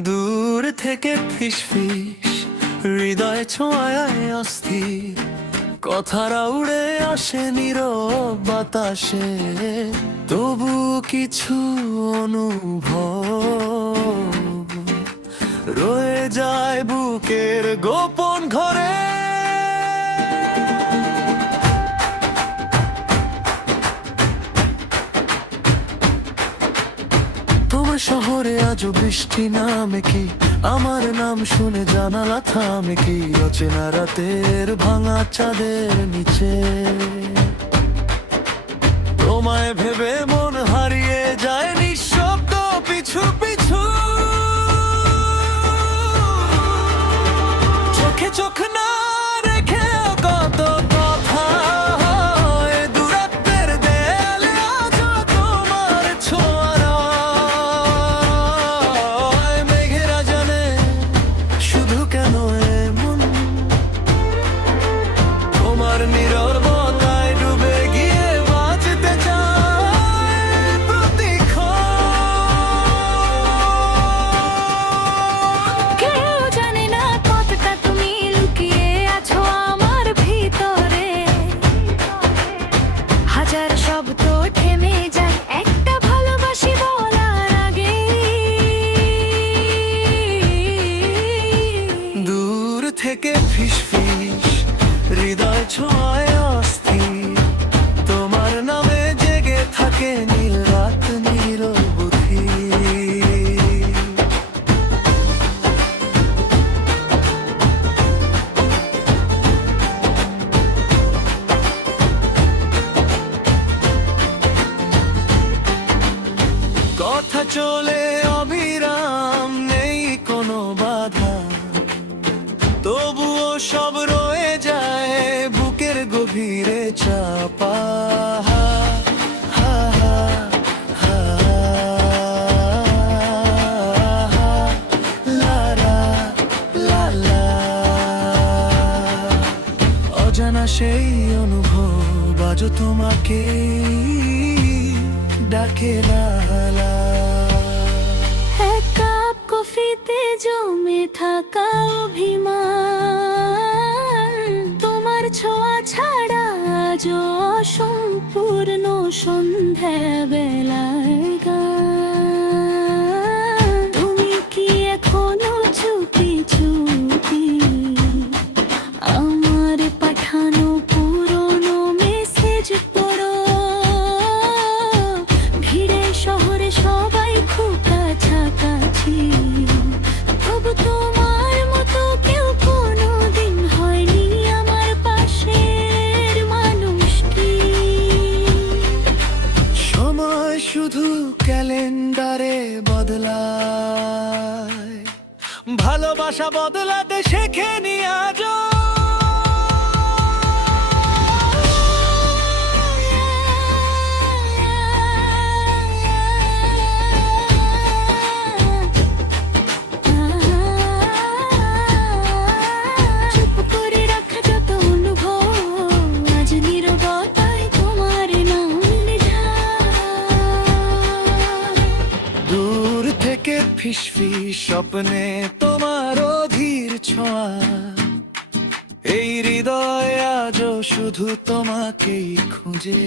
দূর থেকে ফিস ফিস হৃদয় ছোঁয়ায় অস্থির, কথারা উড়ে আসে নীরব বাতাসে, তবু কিছু অনুভব রয়ে যায় বুকের গোপন ঘরে। তোমার শহরে আজও বৃষ্টি নামে কি, আমার নাম শুনে জানালা থামে কি, অচেনা রাতের ভাঙা চাঁদের নিচে তোমায় ভেবে মন হারিয়ে যায় নিঃশব্দ পিছু পিছু। চোখে চোখ না রেখে কত কথা হয়, দূরত্বের দেয়ালে আজও তোমার ছোঁয়া। মেঘেরা জানে শুধু কেন এমন, তোমার নীরবতায় ডুবে গিয়ে বাঁচতে চায় প্রতিক্ষণ। কেউ জানে না কতটা তুমি লুকিয়ে আছো আমার ভিতরে, হাজার শব্দ থেমে যায় একটা ভালোবাসি বলার আগে। দূর থেকে ফিস ফিস হৃদয় ছোঁয়ায় অস্থির, তোমার নামে জেগে থাকে নীল রাত নিরবধি। কথা চলে অবিরাম, নেই কোনো বাধা, তবুও সব রয়ে যায় বুকের গভীরে চাপা। হা, হা, হা, লা, লা, লা, লা। অজানা সেই অনুভব আজও তোমাকে ডাকে লা, লা। এক কাপ কফিতে জমে থাকা অভিমান, তোমার ছোঁয়া ছাড়া আজও অসম্পূর্ণ সন্ধ্যা বেলায় গান। তুমি কি এখনো চুপি চুপি আমার পাঠানো পুরনো মেসেজ পড়ো? ভিড়ে শহরে সবাই খুব কাছাকাছি, তবু তোমার মতো কেউ কোনোদিন হয়নি আমার পাশের মানুষটি। সময় শুধু ক্যালেন্ডারে বদলায়, ভালোবাসা বদলাতে শেখেনি আজও। চুপ করে রাখা যত অনুভব আজ নীরবতায় তোমার নাম যায়। দূর থেকে ফিস ফিস স্বপ্নে তোমার অধীর ছোঁয়া, এই হৃদয় আজও শুধু তোমাকেই খুঁজে।